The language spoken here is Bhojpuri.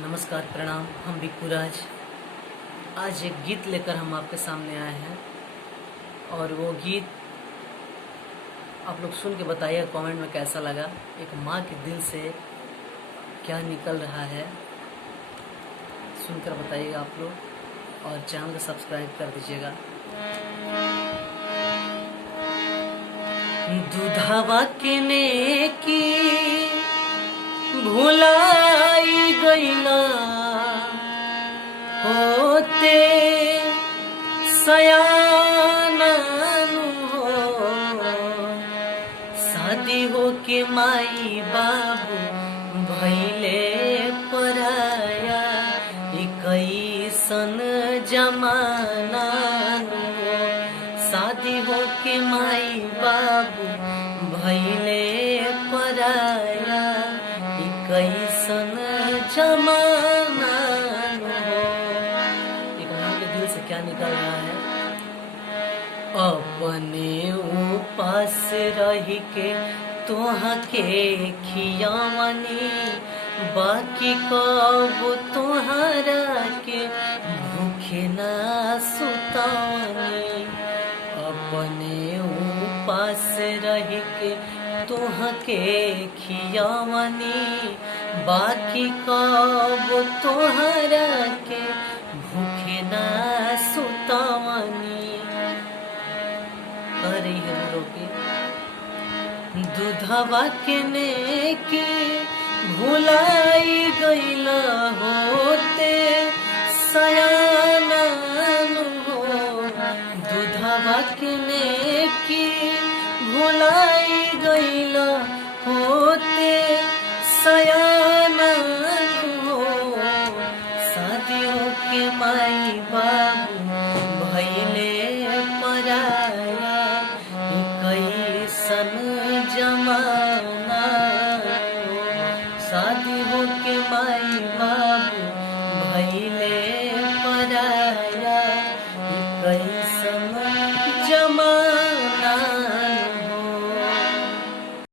नमस्कार, प्रणाम। हम बिक्कूराज आज एक गीत लेकर हम आपके सामने आए हैं और वो गीत आप लोग सुन के बताइएगा कमेंट में कैसा लगा। एक माँ के दिल से क्या निकल रहा है सुनकर बताइएगा आप लोग, और चैनल को सब्सक्राइब कर दीजिएगा। दूधवा के नेकी भुलाई गईला होते सयाना हो, शादी हो के माई बाबू भैले पराया, कैसन जमाना हो। शादी हो के माई बाबू भैले पराया, कैसन जमाना हो। एक माँ के दिल से क्या निकल रहा है। अपने उपास रह के तोहा के खियावनी, बाकी कब तोहरा के भूखे ना सुतावनी। अपने उपास रह के तोहा के खियावनी, बाकी कब तोहरा के भूखे ना सुतावनी। कह रही है रोके दूधवा के नेकी भुलाई गईला होते सयाना हो। दूधवा के नेकी भुलाई गईला होते सयाना हो। शादियों के माई बा